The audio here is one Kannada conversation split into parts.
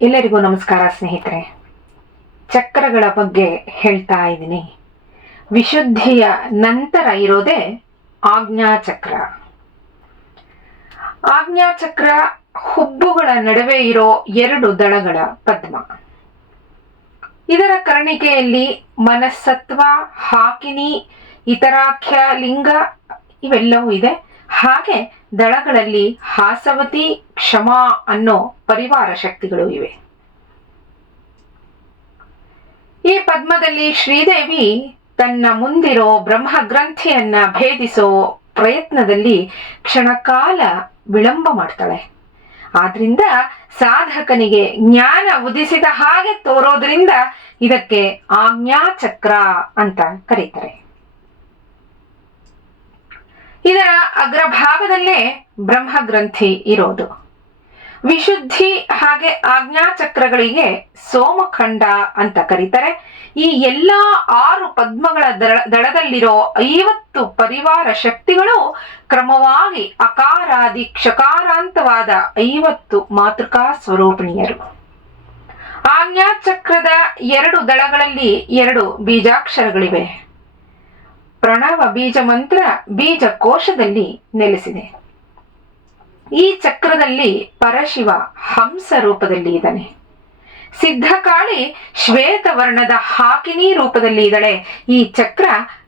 ಎಲ್ಲರಿಗೂ ನಮಸ್ಕಾರ ಸ್ನೇಹಿತರೆ. ಚಕ್ರಗಳ ಬಗ್ಗೆ ಹೇಳ್ತಾ ಇದ್ದೀನಿ. ವಿಶುದ್ಧಿಯ ನಂತರ ಇರೋದೇ ಆಜ್ಞಾಚಕ್ರ. ಆಜ್ಞಾಚಕ್ರ ಹುಬ್ಬುಗಳ ನಡುವೆ ಇರೋ ಎರಡು ದಳಗಳ ಪದ್ಮ. ಇದರ ಕರ್ಣಿಕೆಯಲ್ಲಿ ಮನಸ್ಸತ್ವ, ಹಾಕಿನಿ ಇತರಾಖ್ಯ ಲಿಂಗ ಇವೆಲ್ಲವೂ ಇದೆ. ಹಾಗೆ ದಳಗಳಲ್ಲಿ ಹಾಸವತಿ, ಕ್ಷಮಾ ಅನ್ನೋ ಪರಿವಾರ ಶಕ್ತಿಗಳು ಇವೆ. ಈ ಪದ್ಮದಲ್ಲಿ ಶ್ರೀದೇವಿ ತನ್ನ ಮುಂದಿರೋ ಬ್ರಹ್ಮ ಗ್ರಂಥಿಯನ್ನ ಭೇದಿಸೋ ಪ್ರಯತ್ನದಲ್ಲಿ ಕ್ಷಣಕಾಲ ವಿಳಂಬ ಮಾಡ್ತಾಳೆ. ಆದ್ರಿಂದ ಸಾಧಕನಿಗೆ ಜ್ಞಾನ ಉದಿಸಿದ ಹಾಗೆ ತೋರೋದ್ರಿಂದ ಇದಕ್ಕೆ ಆಜ್ಞಾ ಚಕ್ರ ಅಂತ ಕರೀತಾರೆ. ಇದರ ಅಗ್ರಭಾಗದಲ್ಲೇ ಬ್ರಹ್ಮಗ್ರಂಥಿ ಇರೋದು. ವಿಶುದ್ಧಿ ಹಾಗೆ ಆಜ್ಞಾಚಕ್ರಗಳಿಗೆ ಸೋಮಖಂಡ ಅಂತ ಕರೀತಾರೆ. ಈ ಎಲ್ಲಾ ಆರು ಪದ್ಮಗಳ ದಳ, ದಳದಲ್ಲಿರೋ ಐವತ್ತು ಪರಿವಾರ ಶಕ್ತಿಗಳು ಕ್ರಮವಾಗಿ ಅಕಾರಾದಿ ಕ್ಷಕಾರಾಂತವಾದ ಐವತ್ತು ಮಾತೃಕಾ ಸ್ವರೂಪಿಣಿಯರು. ಆಜ್ಞಾಚಕ್ರದ ಎರಡು ದಳಗಳಲ್ಲಿ ಎರಡು ಬೀಜಾಕ್ಷರಗಳಿವೆ. ಪ್ರಣವ ಬೀಜ ಮಂತ್ರ ಬೀಜ ಕೋಶದಲ್ಲಿ ನೆಲೆಸಿದೆ. ಈ ಚಕ್ರದಲ್ಲಿ ಪರಶಿವ ಹಂಸ ರೂಪದಲ್ಲಿ ಇದ್ದಾನೆ. ಸಿದ್ಧಕಾಳಿ ಶ್ವೇತವರ್ಣದ ಹಾಕಿನಿ ರೂಪದಲ್ಲಿ ಇದ್ದಾಳೆ. ಈ ಚಕ್ರ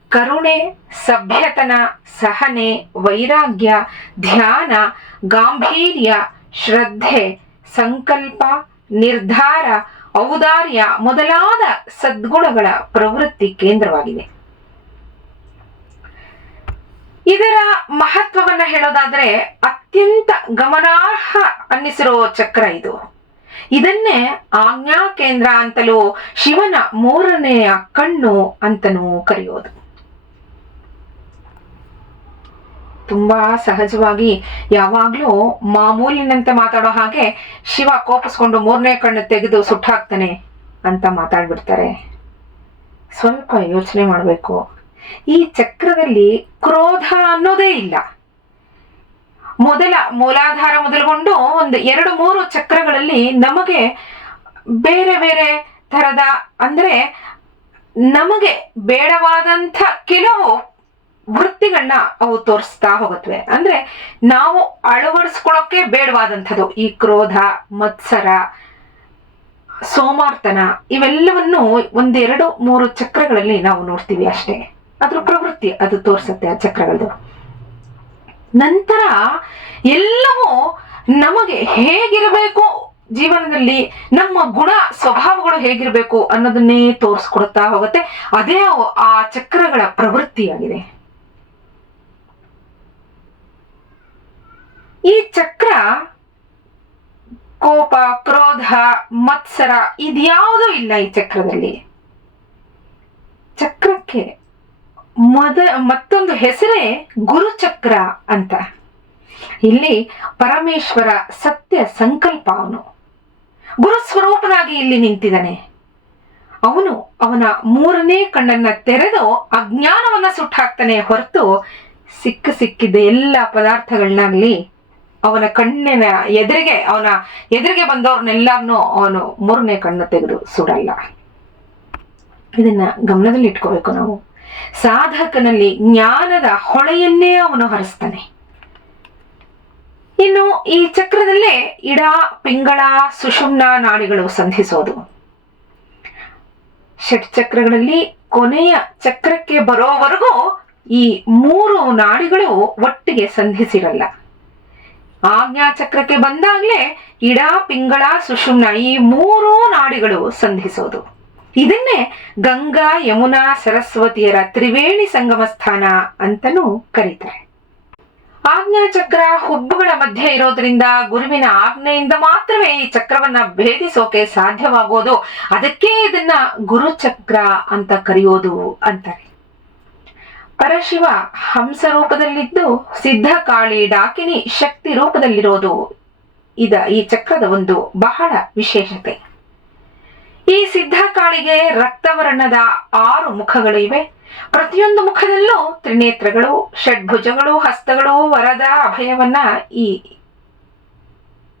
ಕರುಣೆ, ಸಭ್ಯತನ, ಸಹನೆ, ವೈರಾಗ್ಯ, ಧ್ಯಾನ, ಗಾಂಭೀರ್ಯ, ಶ್ರದ್ಧೆ, ಸಂಕಲ್ಪ, ನಿರ್ಧಾರ, ಔದಾರ್ಯ ಮೊದಲಾದ ಸದ್ಗುಣಗಳ ಪ್ರವೃತ್ತಿ ಕೇಂದ್ರವಾಗಿದೆ. ಇದರ ಮಹತ್ವವನ್ನ ಹೇಳೋದಾದ್ರೆ ಅತ್ಯಂತ ಗಮನಾರ್ಹ ಅನ್ನಿಸಿರೋ ಚಕ್ರ ಇದು. ಇದನ್ನೇ ಆಜ್ಞಾ ಕೇಂದ್ರ ಅಂತಲೂ ಶಿವನ ಮೂರನೆಯ ಕಣ್ಣು ಅಂತನೂ ಕರೆಯೋದು. ತುಂಬಾ ಸಹಜವಾಗಿ ಯಾವಾಗ್ಲೂ ಮಾಮೂಲಿನಂತೆ ಮಾತಾಡೋ ಹಾಗೆ ಶಿವ ಕೋಪಿಸ್ಕೊಂಡು ಮೂರನೇ ಕಣ್ಣು ತೆಗೆದು ಸುಟ್ಟಾಕ್ತಾನೆ ಅಂತ ಮಾತಾಡ್ಬಿಡ್ತಾರೆ. ಸ್ವಲ್ಪ ಯೋಚನೆ ಮಾಡಬೇಕು. ಈ ಚಕ್ರದಲ್ಲಿ ಕ್ರೋಧ ಅನ್ನೋದೇ ಇಲ್ಲ. ಮೊದಲ ಮೂಲಾಧಾರ ಮೊದಲುಗೊಂಡು ಒಂದು ಎರಡು ಮೂರು ಚಕ್ರಗಳಲ್ಲಿ ನಮಗೆ ಬೇರೆ ಬೇರೆ ತರದ ಅಂದ್ರೆ ನಮಗೆ ಬೇಡವಾದಂಥ ಕೆಲವು ವೃತ್ತಿಗಳನ್ನ ಅವು ತೋರಿಸ್ತಾ ಹೋಗುತ್ತವೆ. ಅಂದ್ರೆ ನಾವು ಅಳವಡಿಸ್ಕೊಳ್ಳೋಕೆ ಬೇಡವಾದಂಥದ್ದು. ಈ ಕ್ರೋಧ, ಮತ್ಸರ, ಸೋಮಾರ್ತನ ಇವೆಲ್ಲವನ್ನು ಒಂದೆರಡು ಮೂರು ಚಕ್ರಗಳಲ್ಲಿ ನಾವು ನೋಡ್ತೀವಿ ಅಷ್ಟೇ. ಅದ್ರ ಪ್ರವೃತ್ತಿ ಅದು ತೋರಿಸುತ್ತೆ ಆ ಚಕ್ರಗಳದ್ದು ನಂತರ ಎಲ್ಲವೂ ನಮಗೆ ಹೇಗಿರಬೇಕು ಜೀವನದಲ್ಲಿ, ನಮ್ಮ ಗುಣ ಸ್ವಭಾವಗಳು ಹೇಗಿರಬೇಕು ಅನ್ನೋದನ್ನೇ ತೋರಿಸ್ಕೊಡ್ತಾ ಹೋಗುತ್ತೆ. ಅದೇ ಆ ಚಕ್ರಗಳ ಪ್ರವೃತ್ತಿಯಾಗಿದೆ. ಈ ಚಕ್ರ ಕೋಪ, ಕ್ರೋಧ, ಮತ್ಸರ ಇದ್ಯಾವುದೂ ಇಲ್ಲ ಈ ಚಕ್ರದಲ್ಲಿ. ಚಕ್ರಕ್ಕೆ ಮೊದ ಮತ್ತೊಂದು ಹೆಸರೇ ಗುರುಚಕ್ರ ಅಂತ. ಇಲ್ಲಿ ಪರಮೇಶ್ವರ ಸತ್ಯ ಸಂಕಲ್ಪ ಅವನು. ಗುರು ಸ್ವರೂಪನಾಗಿ ಇಲ್ಲಿ ನಿಂತಿದ್ದಾನೆ. ಅವನು ಅವನ ಮೂರನೇ ಕಣ್ಣನ್ನ ತೆರೆದು ಅಜ್ಞಾನವನ್ನ ಸುಟ್ಟಾಕ್ತಾನೆ ಹೊರತು ಸಿಕ್ಕ ಸಿಕ್ಕಿದ್ದ ಎಲ್ಲ ಪದಾರ್ಥಗಳನ್ನಾಗ್ಲಿ ಅವನ ಕಣ್ಣಿನ ಎದುರಿಗೆ, ಅವನ ಎದುರಿಗೆ ಬಂದವ್ರನ್ನೆಲ್ಲರನ್ನೂ ಅವನು ಮೂರನೇ ಕಣ್ಣು ತೆಗೆದು ಸುಡಲ್ಲ. ಇದನ್ನ ಗಮನದಲ್ಲಿ ಇಟ್ಕೋಬೇಕು ನಾವು. ಸಾಧಕನಲ್ಲಿ ಜ್ಞಾನದ ಹೊಳೆಯನ್ನೇ ಅವನು ಹರಿಸ್ತಾನೆ. ಇನ್ನು ಈ ಚಕ್ರದಲ್ಲೇ ಇಡ, ಪಿಂಗಳ, ಸುಷುಮ್ನ ನಾಡಿಗಳು ಸಂಧಿಸೋದು. ಷಟ್ ಚಕ್ರಗಳಲ್ಲಿ ಕೊನೆಯ ಚಕ್ರಕ್ಕೆ ಬರೋವರೆಗೂ ಈ ಮೂರು ನಾಡಿಗಳು ಒಟ್ಟಿಗೆ ಸಂಧಿಸಿರಲ್ಲ. ಆಜ್ಞಾ ಚಕ್ರಕ್ಕೆ ಬಂದಾಗಲೇ ಇಡ, ಪಿಂಗಳ, ಸುಷುಮ್ನ ಈ ಮೂರೂ ನಾಡಿಗಳು ಸಂಧಿಸೋದು. ಇದನ್ನೇ ಗಂಗಾ, ಯಮುನಾ ಸರಸ್ವತಿಯರ ತ್ರಿವೇಣಿ ಸಂಗಮ ಸ್ಥಾನ ಅಂತನೂ ಕರೀತಾರೆ. ಆಜ್ಞಾಚಕ್ರ ಹುಬ್ಬುಗಳ ಮಧ್ಯೆ ಇರೋದ್ರಿಂದ ಗುರುವಿನ ಆಜ್ಞೆಯಿಂದ ಮಾತ್ರವೇ ಈ ಚಕ್ರವನ್ನ ಭೇದಿಸೋಕೆ ಸಾಧ್ಯವಾಗೋದು. ಅದಕ್ಕೆ ಇದನ್ನ ಗುರುಚಕ್ರ ಅಂತ ಕರೆಯೋದು ಅಂತಾರೆ. ಪರಶಿವ ಹಂಸ ರೂಪದಲ್ಲಿದ್ದು ಸಿದ್ಧಕಾಳಿ ಡಾಕಿನಿ ಶಕ್ತಿ ರೂಪದಲ್ಲಿರೋದು. ಇದ ಈ ಚಕ್ರದ ಒಂದು ಬಹಳ ವಿಶೇಷತೆ. ಈ ಸಿದ್ಧಕಾಳಿಗೆ ರಕ್ತವರ್ಣದ ಆರು ಮುಖಗಳು ಇವೆ ಪ್ರತಿಯೊಂದು ಮುಖದಲ್ಲೂ ತ್ರಿನೇತ್ರಗಳು, ಷಡ್ಭುಜಗಳು, ಹಸ್ತಗಳು, ವರದ ಅಭಯವನ್ನ ಈ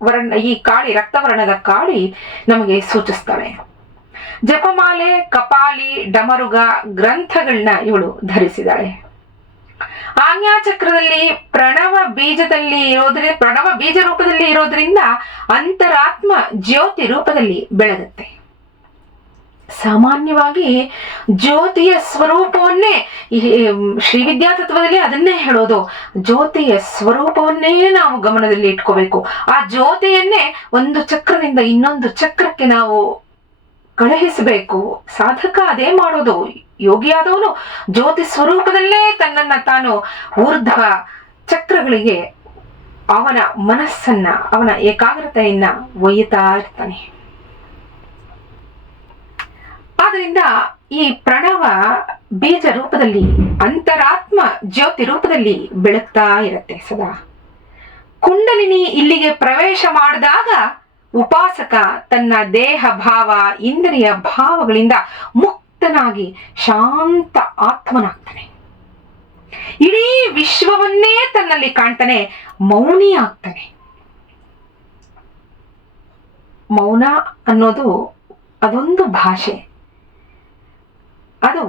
ವರ್ಣ, ಈ ಕಾಳಿ, ರಕ್ತವರ್ಣದ ಕಾಳಿ ನಮಗೆ ಸೂಚಿಸ್ತಾಳೆ. ಜಪಮಾಲೆ, ಕಪಾಲಿ, ಡಮರುಗ ಗ್ರಂಥಗಳನ್ನ ಇವಳು ಧರಿಸಿದಾಳೆ. ಆಜ್ಞಾ ಚಕ್ರದಲ್ಲಿ ಪ್ರಣವ ಬೀಜದಲ್ಲಿ ಇರೋದ್ರಿಂದ ಪ್ರಣವ ಬೀಜ ರೂಪದಲ್ಲಿ ಇರೋದ್ರಿಂದ ಅಂತರಾತ್ಮ ಜ್ಯೋತಿ ರೂಪದಲ್ಲಿ ಬೆಳಗುತ್ತೆ. ಸಾಮಾನ್ಯವಾಗಿ ಜ್ಯೋತಿಯ ಸ್ವರೂಪವನ್ನೇ ಶ್ರೀ ತತ್ವದಲ್ಲಿ ಅದನ್ನೇ ಹೇಳೋದು. ಜ್ಯೋತಿಯ ಸ್ವರೂಪವನ್ನೇ ನಾವು ಗಮನದಲ್ಲಿ ಇಟ್ಕೋಬೇಕು. ಆ ಜ್ಯೋತಿಯನ್ನೇ ಒಂದು ಚಕ್ರದಿಂದ ಇನ್ನೊಂದು ಚಕ್ರಕ್ಕೆ ನಾವು ಕಳುಹಿಸಬೇಕು. ಸಾಧಕ ಅದೇ ಮಾಡೋದು. ಯೋಗಿಯಾದವನು ಜ್ಯೋತಿ ಸ್ವರೂಪದಲ್ಲೇ ತನ್ನನ್ನ ತಾನು ಊರ್ಧ್ವ ಚಕ್ರಗಳಿಗೆ ಅವನ ಮನಸ್ಸನ್ನ, ಅವನ ಏಕಾಗ್ರತೆಯನ್ನ ಒಯ್ಯುತ್ತಾ ಇರ್ತಾನೆ. ಆದ್ರಿಂದ ಈ ಪ್ರಣವ ಬೀಜ ರೂಪದಲ್ಲಿ, ಅಂತರಾತ್ಮ ಜ್ಯೋತಿ ರೂಪದಲ್ಲಿ ಬೆಳಗ್ತಾ ಇರುತ್ತೆ ಸದಾ. ಕುಂಡಲಿನಿ ಇಲ್ಲಿಗೆ ಪ್ರವೇಶ ಮಾಡಿದಾಗ ಉಪಾಸಕ ತನ್ನ ದೇಹ ಭಾವ, ಇಂದ್ರಿಯ ಭಾವಗಳಿಂದ ಮುಕ್ತನಾಗಿ ಶಾಂತ ಆತ್ಮನಾಗ್ತಾನೆ. ಇಡೀ ವಿಶ್ವವನ್ನೇ ತನ್ನಲ್ಲಿ ಕಾಣ್ತಾನೆ, ಮೌನಿ ಆಗ್ತಾನೆ. ಮೌನ ಅನ್ನೋದು ಅದೊಂದು ಭಾಷೆ. ಅದು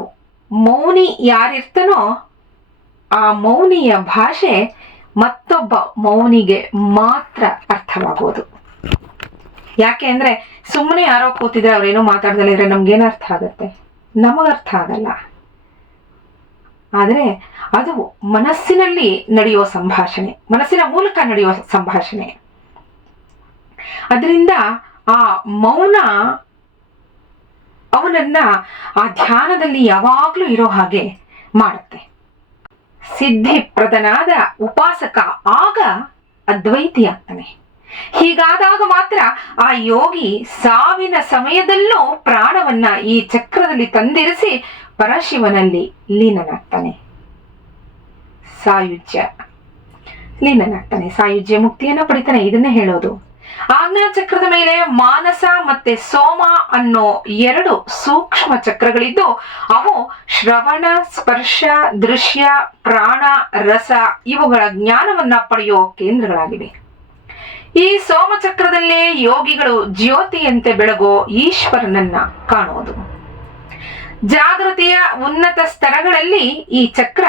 ಮೌನಿ ಯಾರಿರ್ತಾನೋ ಆ ಮೌನಿಯ ಭಾಷೆ ಮತ್ತೊಬ್ಬ ಮೌನಿಗೆ ಮಾತ್ರ ಅರ್ಥವಾಗೋದು. ಯಾಕೆ ಅಂದ್ರೆ ಸುಮ್ಮನೆ ಯಾರೋ ಕೂತಿದ್ರೆ ಅವ್ರೇನೋ ಮಾತಾಡ್ದಲ್ಲ ಇದ್ರೆ ನಮ್ಗೇನು ಅರ್ಥ ಆಗತ್ತೆ? ನಮಗರ್ಥ ಆಗಲ್ಲ. ಆದರೆ ಅದು ಮನಸ್ಸಿನಲ್ಲಿ ನಡೆಯುವ ಸಂಭಾಷಣೆ, ಮನಸ್ಸಿನ ಮೂಲಕ ನಡೆಯುವ ಸಂಭಾಷಣೆ. ಅದರಿಂದ ಆ ಮೌನ ಅವನನ್ನ ಆ ಧ್ಯಾನದಲ್ಲಿ ಯಾವಾಗಲೂ ಇರೋ ಹಾಗೆ ಮಾಡುತ್ತೆ. ಸಿದ್ಧಿಪ್ರದನಾದ ಉಪಾಸಕ ಆಗ ಅದ್ವೈತಿ ಆಗ್ತಾನೆ ಹೀಗಾದಾಗ ಮಾತ್ರ ಆ ಯೋಗಿ ಸಾವಿನ ಸಮಯದಲ್ಲೂ ಪ್ರಾಣವನ್ನ ಈ ಚಕ್ರದಲ್ಲಿ ತಂದಿರಿಸಿ ಪರಶಿವನಲ್ಲಿ ಲೀನನಾಗ್ತಾನೆ. ಸಾಯುಜ್ಯ. ಲೀನನಾಗ್ತಾನೆ. ಸಾಯುಜ್ಯ ಮುಕ್ತಿಯನ್ನ ಪಡಿತಾನೆ. ಇದನ್ನೇ ಹೇಳೋದು. ಆಜ್ಞಾ ಚಕ್ರದ ಮೇಲೆ ಮಾನಸ ಮತ್ತೆ ಸೋಮ ಅನ್ನೋ ಎರಡು ಸೂಕ್ಷ್ಮ ಚಕ್ರಗಳಿದ್ದು, ಅವು ಶ್ರವಣ, ಸ್ಪರ್ಶ, ದೃಶ್ಯ, ಪ್ರಾಣ, ರಸ ಇವುಗಳ ಜ್ಞಾನವನ್ನ ಪಡೆಯೋ ಕೇಂದ್ರಗಳಾಗಿವೆ. ಈ ಸೋಮಚಕ್ರದಲ್ಲೇ ಯೋಗಿಗಳು ಜ್ಯೋತಿಯಂತೆ ಬೆಳಗೋ ಈಶ್ವರನನ್ನ ಕಾಣುವುದು. ಜಾಗೃತಿಯ ಉನ್ನತ ಸ್ತರಗಳಲ್ಲಿ ಈ ಚಕ್ರ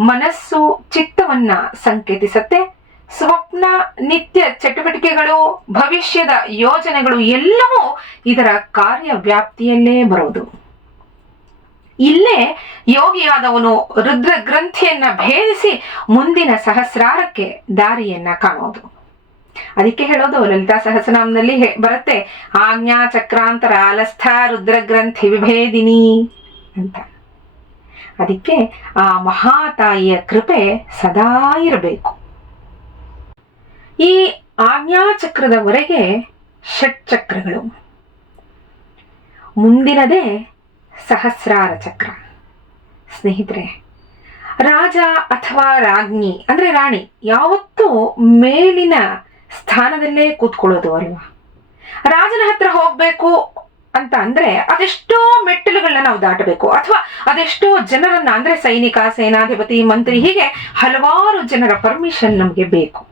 ಮನಸ್ಸು ಚಿತ್ತವನ್ನ ಸಂಕೇತಿಸತ್ತೆ. ಸ್ವಪ್ನ, ನಿತ್ಯ ಚಟುವಟಿಕೆಗಳು, ಭವಿಷ್ಯದ ಯೋಜನೆಗಳು ಎಲ್ಲವೂ ಇದರ ಕಾರ್ಯವ್ಯಾಪ್ತಿಯಲ್ಲೇ ಬರುವುದು ಇಲ್ಲೇ ಯೋಗಿಯಾದವನು ರುದ್ರ ಗ್ರಂಥಿಯನ್ನ ಭೇದಿಸಿ ಮುಂದಿನ ಸಹಸ್ರಾರಕ್ಕೆ ದಾರಿಯನ್ನ ಕಾಣೋದು. ಅದಕ್ಕೆ ಹೇಳೋದು ಲಲಿತಾ ಸಹಸ್ರನಾಮದಲ್ಲಿ ಬರುತ್ತೆ, ಆಜ್ಞಾ ಚಕ್ರಾಂತರ ಅಲಸ್ಥ ರುದ್ರಗ್ರಂಥಿ ವಿಭೇದಿನಿ ಅಂತ. ಅದಕ್ಕೆ ಆ ಮಹಾತಾಯಿಯ ಕೃಪೆ ಸದಾ ಇರಬೇಕು. ಈ ಆಜ್ಞಾ ಚಕ್ರದವರೆಗೆ ಷಟ್ ಚಕ್ರಗಳು ಮುಂದಿನದೇ ಸಹಸ್ರಾರ ಚಕ್ರ. ಸ್ನೇಹಿತರೆ, ರಾಜ ಅಥವಾ ರಾಜ್ಞಿ, ಅಂದ್ರೆ ರಾಣಿ, ಯಾವತ್ತೂ ಮೇಲಿನ ಸ್ಥಾನದಲ್ಲೇ ಕೂತ್ಕೊಳ್ಳೋದು ಅಲ್ವಾ? ರಾಜನ ಹತ್ರ ಹೋಗ್ಬೇಕು ಅಂತ ಅಂದ್ರೆ ಅದೆಷ್ಟೋ ಮೆಟ್ಟಿಲುಗಳನ್ನ ನಾವು ದಾಟಬೇಕು. ಅಥವಾ ಅದೆಷ್ಟೋ ಜನರನ್ನ, ಅಂದ್ರೆ ಸೈನಿಕ, ಸೇನಾಧಿಪತಿ, ಮಂತ್ರಿ, ಹೀಗೆ ಹಲವಾರು ಜನರ ಪರ್ಮಿಷನ್ ನಮಗೆ ಬೇಕು.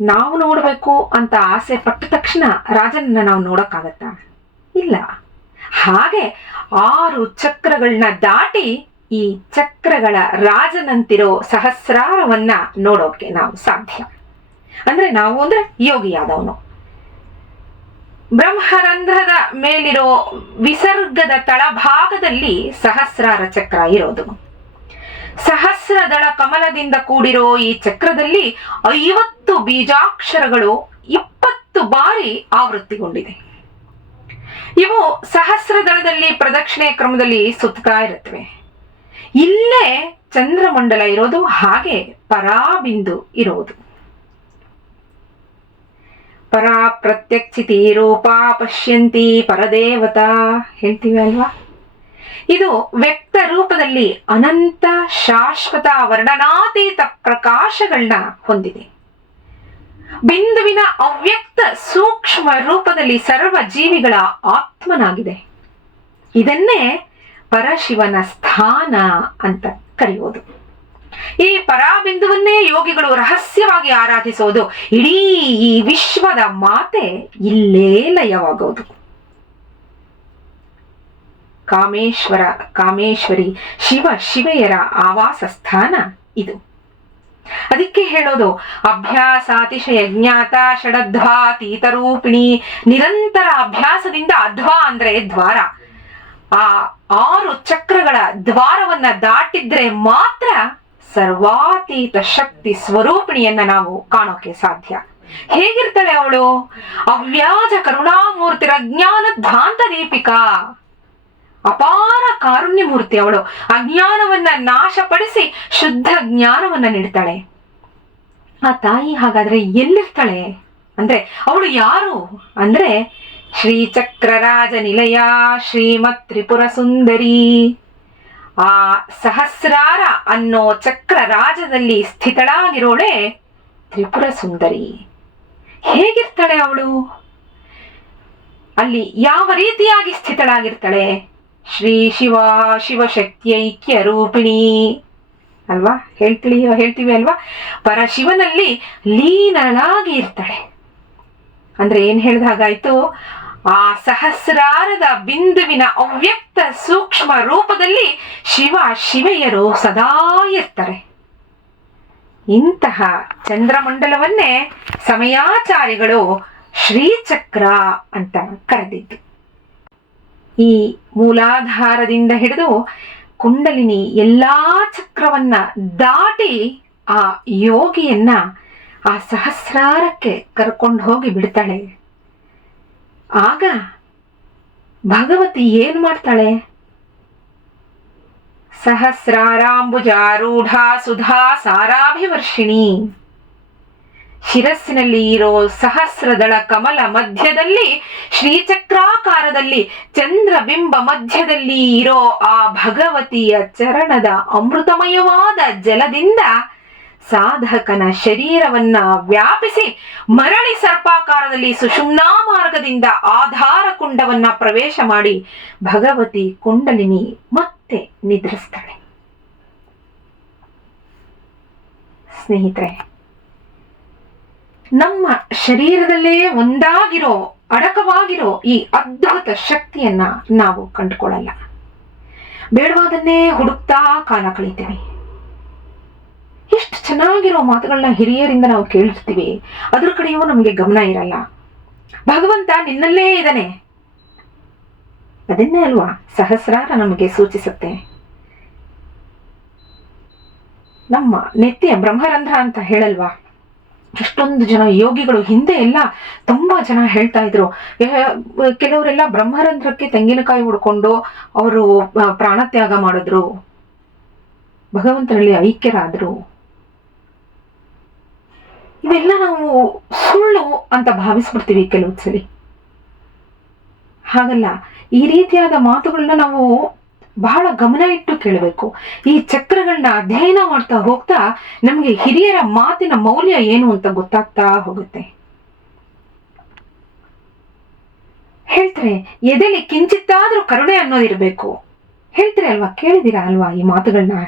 ನಾವು ನೋಡಬೇಕು ಅಂತ ಆಸೆ ಪಟ್ಟ ತಕ್ಷಣ ರಾಜನನ್ನ ನಾವು ನೋಡೋಕ್ಕಾಗತ್ತಾ? ಇಲ್ಲ. ಹಾಗೆ ಆರು ಚಕ್ರಗಳನ್ನ ದಾಟಿ ಈ ಚಕ್ರಗಳ ರಾಜನಂತಿರೋ ಸಹಸ್ರಾರವನ್ನ ನೋಡೋಕೆ ನಾವು ಸಾಧ್ಯ. ಅಂದ್ರೆ ನಾವು ಅಂದ್ರೆ ಯೋಗಿಯಾದವನು. ಬ್ರಹ್ಮರಂಧ್ರದ ಮೇಲಿರೋ ವಿಸರ್ಗದ ತಳಭಾಗದಲ್ಲಿ ಸಹಸ್ರಾರ ಚಕ್ರ ಇರೋದು. ಸಹಸ್ರದಳ ಕಮಲದಿಂದ ಕೂಡಿರೋ ಈ ಚಕ್ರದಲ್ಲಿ ಐವತ್ತು ಬೀಜಾಕ್ಷರಗಳು ಇಪ್ಪತ್ತು ಬಾರಿ ಆವೃತ್ತಿಗೊಂಡಿದೆ. ಇವು ಸಹಸ್ರದಳದಲ್ಲಿ ಪ್ರದಕ್ಷಿಣೆ ಕ್ರಮದಲ್ಲಿ ಸುತ್ತಾ ಇರುತ್ತವೆ. ಇಲ್ಲೇ ಚಂದ್ರಮಂಡಲ ಇರೋದು, ಹಾಗೆ ಪರಾಬಿಂದು ಇರೋದು. ಪರಾ ಪ್ರತ್ಯಕ್ಷಿತಿ ರೂಪಾ ಪಶ್ಯಂತಿ ಪರದೇವತಾ. ಹೇಳ್ತೀವಿ ಅಲ್ವಾ? ಇದು ವ್ಯಕ್ತ ರೂಪದಲ್ಲಿ ಅನಂತ ಶಾಶ್ವತ ವರ್ಣನಾತೀತ ಪ್ರಕಾಶಗಳನ್ನ ಹೊಂದಿದೆ. ಬಿಂದುವಿನ ಅವ್ಯಕ್ತ ಸೂಕ್ಷ್ಮ ರೂಪದಲ್ಲಿ ಸರ್ವ ಜೀವಿಗಳ ಆತ್ಮನಾಗಿದೆ. ಇದನ್ನೇ ಪರಶಿವನ ಸ್ಥಾನ ಅಂತ ಕರೆಯುವುದು ಈ ಪರಾಬಿಂದುವನ್ನೇ ಯೋಗಿಗಳು ರಹಸ್ಯವಾಗಿ ಆರಾಧಿಸೋದು. ಇಡೀ ಈ ವಿಶ್ವದ ಮಾತೆ ಇಲ್ಲೇ ಲಯವಾಗೋದು ಕಾಮೇಶ್ವರ, ಕಾಮೇಶ್ವರಿ, ಶಿವ, ಶಿವೆಯರ ಆವಾಸ ಸ್ಥಾನ ಇದು. ಅದಕ್ಕೆ ಹೇಳೋದು, ಅಭ್ಯಾಸಾತಿಶಯ ಜ್ಞಾತ ಷಡಧ್ವಾತೀತರೂಪಿಣಿ ನಿರಂತರ ಅಭ್ಯಾಸದಿಂದ ಅಧ್ವಾ ಅಂದ್ರೆ ದ್ವಾರ. ಆ ಆರು ಚಕ್ರಗಳ ದ್ವಾರವನ್ನ ದಾಟಿದ್ರೆ ಮಾತ್ರ ಸರ್ವಾತೀತ ಶಕ್ತಿ ಸ್ವರೂಪಿಣಿಯನ್ನ ನಾವು ಕಾಣೋಕೆ ಸಾಧ್ಯ. ಹೇಗಿರ್ತಾಳೆ ಅವಳು? ಅವ್ಯಾಜ ಕರುಣಾಮೂರ್ತಿರ ಜ್ಞಾನ ಧ್ವಾಂತ ದೀಪಿಕಾ. ಅಪಾರ ಕಾರುಣ್ಯ ಮೂರ್ತಿ ಅವಳು. ಅಜ್ಞಾನವನ್ನ ನಾಶಪಡಿಸಿ ಶುದ್ಧ ಜ್ಞಾನವನ್ನ ನೀಡ್ತಾಳೆ. ಆ ತಾಯಿ ಹಾಗಾದ್ರೆ ಎಲ್ಲಿರ್ತಾಳೆ? ಅಂದ್ರೆ ಅವಳು ಯಾರು? ಅಂದ್ರೆ ಶ್ರೀ ಶ್ರೀಚಕ್ರರಾಜ ನಿಲಯ ಶ್ರೀಮತ್ ತ್ರಿಪುರ ಸುಂದರಿ ಆ ಸಹಸ್ರಾರ ಅನ್ನೋ ಚಕ್ರ ರಾಜದಲ್ಲಿ ಸ್ಥಿತಳಾಗಿರೋಳೆ ತ್ರಿಪುರ ಸುಂದರಿ ಹೇಗಿರ್ತಾಳೆ ಅವಳು? ಅಲ್ಲಿ ಯಾವ ರೀತಿಯಾಗಿ ಸ್ಥಿತಳಾಗಿರ್ತಾಳೆ? ಶ್ರೀ ಶಿವ ಶಿವಶಕ್ತಿಯೈಕ್ಯ ರೂಪಿಣಿ ಅಲ್ವಾ? ಹೇಳ್ತೀವಿ ಹೇಳ್ತೀವಿ ಅಲ್ವಾ? ಪರಶಿವನಲ್ಲಿ ಲೀನಳಾಗಿ ಇರ್ತಾಳೆ. ಅಂದ್ರೆ ಏನ್ ಹೇಳ್ದ ಹಾಗಾಯ್ತು? ಆ ಸಹಸ್ರಾರದ ಬಿಂದುವಿನ ಅವ್ಯಕ್ತ ಸೂಕ್ಷ್ಮ ರೂಪದಲ್ಲಿ ಶಿವ ಶಿವೆಯರು ಸದಾ ಇರ್ತಾರೆ. ಇಂತಹ ಚಂದ್ರಮಂಡಲವನ್ನೇ ಸಮಯಾಚಾರಿಗಳು ಶ್ರೀಚಕ್ರ ಅಂತ ಕರೆದಿದ್ದು. ಈ ಮೂಲಾಧಾರದಿಂದ ಹಿಡಿದು ಕುಂಡಲಿನಿ ಎಲ್ಲಾ ಚಕ್ರವನ್ನ ದಾಟಿ ಆ ಯೋಗಿಯನ್ನ ಆ ಸಹಸ್ರಾರಕ್ಕೆ ಕರ್ಕೊಂಡು ಹೋಗಿ ಬಿಡ್ತಾಳೆ. ಆಗ ಭಗವತಿ ಏನ್ ಮಾಡ್ತಾಳೆ? ಸಹಸ್ರಾರಾಂಬುಜಾರೂಢ ಸುಧಾ ಸಾರಾಭಿವರ್ಷಿಣಿ. ಶಿರಸ್ಸಿನಲ್ಲಿ ಇರೋ ಸಹಸ್ರದಳ ಕಮಲ ಮಧ್ಯದಲ್ಲಿ, ಶ್ರೀಚಕ್ರಾಕಾರದಲ್ಲಿ, ಚಂದ್ರಬಿಂಬ ಮಧ್ಯದಲ್ಲಿ ಇರೋ ಆ ಭಗವತಿಯ ಚರಣದ ಅಮೃತಮಯವಾದ ಜಲದಿಂದ ಸಾಧಕನ ಶರೀರವನ್ನ ವ್ಯಾಪಿಸಿ, ಮರಳಿ ಸರ್ಪಾಕಾರದಲ್ಲಿ ಸುಷುಮ್ನಾ ಮಾರ್ಗದಿಂದ ಆಧಾರ ಕುಂಡವನ್ನ ಪ್ರವೇಶ ಮಾಡಿ ಭಗವತಿ ಕುಂಡಲಿನಿ ಮತ್ತೆ ನಿದ್ರಿಸ್ತಾಳೆ. ಸ್ನೇಹಿತರೆ ನಮ್ಮ ಶರೀರದಲ್ಲೇ ಒಂದಾಗಿರೋ, ಅಡಕವಾಗಿರೋ ಈ ಅದ್ಭುತ ಶಕ್ತಿಯನ್ನ ನಾವು ಕಂಡುಕೊಳ್ಳಲ್ಲ. ಬೇಡವಾದನ್ನೇ ಹುಡುಕ್ತಾ ಕಾಲ ಕಳಿತೀವಿ ಎಷ್ಟು ಚೆನ್ನಾಗಿರೋ ಮಾತುಗಳನ್ನ ಹಿರಿಯರಿಂದ ನಾವು ಕೇಳಿರ್ತೀವಿ ಅದ್ರ ಕಡೆಯೂ ನಮಗೆ ಗಮನ ಇರಲ್ಲ. ಭಗವಂತ ನಿನ್ನಲ್ಲೇ ಇದ್ದಾನೆ. ಅದನ್ನೇ ಅಲ್ವಾ ಸಹಸ್ರಾರ ನಮಗೆ ಸೂಚಿಸುತ್ತೆ. ನಮ್ಮ ನಿತ್ಯ ಬ್ರಹ್ಮರಂಧ್ರ ಅಂತ ಹೇಳಲ್ವಾ? ಎಷ್ಟೊಂದು ಜನ ಯೋಗಿಗಳು ಹಿಂದೆ ಎಲ್ಲ ತುಂಬಾ ಜನ ಹೇಳ್ತಾ ಇದ್ರು. ಕೆಲವರೆಲ್ಲ ಬ್ರಹ್ಮರಂಧ್ರಕ್ಕೆ ತೆಂಗಿನಕಾಯಿ ಹುಡ್ಕೊಂಡು ಅವರು ಪ್ರಾಣತ್ಯಾಗ ಮಾಡಿದ್ರು. ಭಗವಂತನಲ್ಲಿ ಐಕ್ಯರಾದ್ರು. ಇವೆಲ್ಲ ನಾವು ಸುಳ್ಳು ಅಂತ ಭಾವಿಸ್ಬಿಡ್ತೀವಿ ಕೆಲವೊಂದ್ಸಲಿ ಹಾಗಲ್ಲ, ಈ ರೀತಿಯಾದ ಮಾತುಗಳನ್ನ ನಾವು ಬಹಳ ಗಮನ ಇಟ್ಟು ಕೇಳಬೇಕು. ಈ ಚಕ್ರಗಳನ್ನ ಅಧ್ಯಯನ ಮಾಡ್ತಾ ಹೋಗ್ತಾ ನಮಗೆ ಹಿರಿಯರ ಮಾತಿನ ಮೌಲ್ಯ ಏನು ಅಂತ ಗೊತ್ತಾಗ್ತಾ ಹೋಗುತ್ತೆ. ಹೇಳ್ತಾರೆ, ಎದೆಲಿ ಕಿಂಚಿತ್ತಾದ್ರೂ ಕರುಣೆ ಅನ್ನೋದಿರಬೇಕು. ಹೇಳ್ತಾರೆ ಅಲ್ವಾ ಕೇಳಿದಿರಾ ಅಲ್ವಾ ಈ ಮಾತುಗಳನ್ನ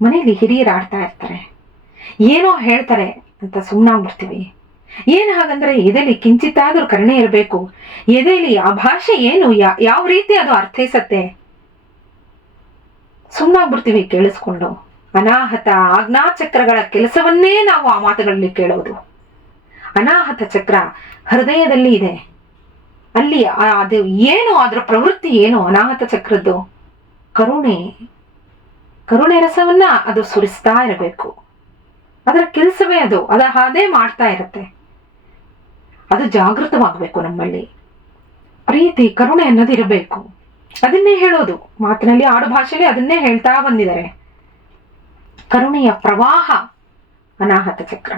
ಮನೆಯಲ್ಲಿ ಹಿರಿಯರು ಆಡ್ತಾ ಇರ್ತಾರೆ. ಏನೋ ಹೇಳ್ತಾರೆ ಅಂತ ಸುಮ್ಮನಾಗ್ಬಿಡ್ತೀವಿ ಏನ್ ಹಾಗಂದ್ರೆ, ಎದೆಲಿ ಕಿಂಚಿತ್ತಾದ್ರೂ ಕರುಣೆ ಇರಬೇಕು. ಎದೆಲಿ ಆ ಭಾಷೆ ಏನು ಯಾವ ರೀತಿ ಅದು ಅರ್ಥೈಸತ್ತೆ? ಸುಮ್ಮನಾಗ್ಬಿಡ್ತೀವಿ ಕೇಳಿಸ್ಕೊಂಡು. ಅನಾಹತ ಆಜ್ಞಾಚಕ್ರಗಳ ಕೆಲಸವನ್ನೇ ನಾವು ಆ ಮಾತುಗಳಲ್ಲಿ ಕೇಳೋದು. ಅನಾಹತ ಚಕ್ರ ಹೃದಯದಲ್ಲಿ ಇದೆ. ಅಲ್ಲಿ ಅದು ಏನು, ಅದರ ಪ್ರವೃತ್ತಿ ಏನು, ಅನಾಹತ ಚಕ್ರದ್ದು? ಕರುಣೆ. ಕರುಣೆ ರಸವನ್ನ ಅದು ಸುರಿಸ್ತಾ ಇರಬೇಕು. ಅದರ ಕೆಲಸವೇ ಅದು, ಅದ ಅದೇ ಮಾಡ್ತಾ ಇರುತ್ತೆ. ಅದು ಜಾಗೃತವಾಗಬೇಕು ನಮ್ಮಲ್ಲಿ. ಪ್ರೀತಿ, ಕರುಣೆ ಅನ್ನೋದಿರಬೇಕು. ಅದನ್ನೇ ಹೇಳೋದು. ಮಾತಿನಲ್ಲಿ ಆಡು ಭಾಷೆಯಲ್ಲಿ ಅದನ್ನೇ ಹೇಳ್ತಾ ಬಂದಿದ್ದಾರೆ. ಕರುಣೆಯ ಪ್ರವಾಹ ಅನಾಹತ ಚಕ್ರ.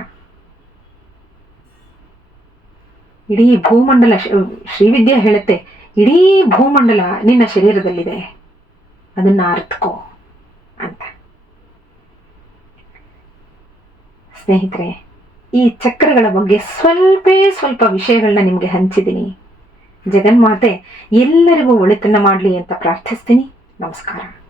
ಇಡೀ ಭೂಮಂಡಲ ಶ್ರೀವಿದ್ಯೆ ಹೇಳುತ್ತೆ, ಇಡೀ ಭೂಮಂಡಲ ನಿನ್ನ ಶರೀರದಲ್ಲಿದೆ. ಅದನ್ನ ಅರ್ಥಕೋ ಅಂತ. ಸ್ನೇಹಿತರೆ, ಈ ಚಕ್ರಗಳ ಬಗ್ಗೆ ಸ್ವಲ್ಪೇ ಸ್ವಲ್ಪ ವಿಷಯಗಳನ್ನ ನಿಮಗೆ ಹಂಚಿದ್ದೀನಿ. ಜಗನ್ಮಾತೆ ಎಲ್ಲರಿಗೂ ಒಳಿತನ್ನು ಮಾಡಲಿ ಅಂತ ಪ್ರಾರ್ಥಿಸ್ತೀನಿ. ನಮಸ್ಕಾರ.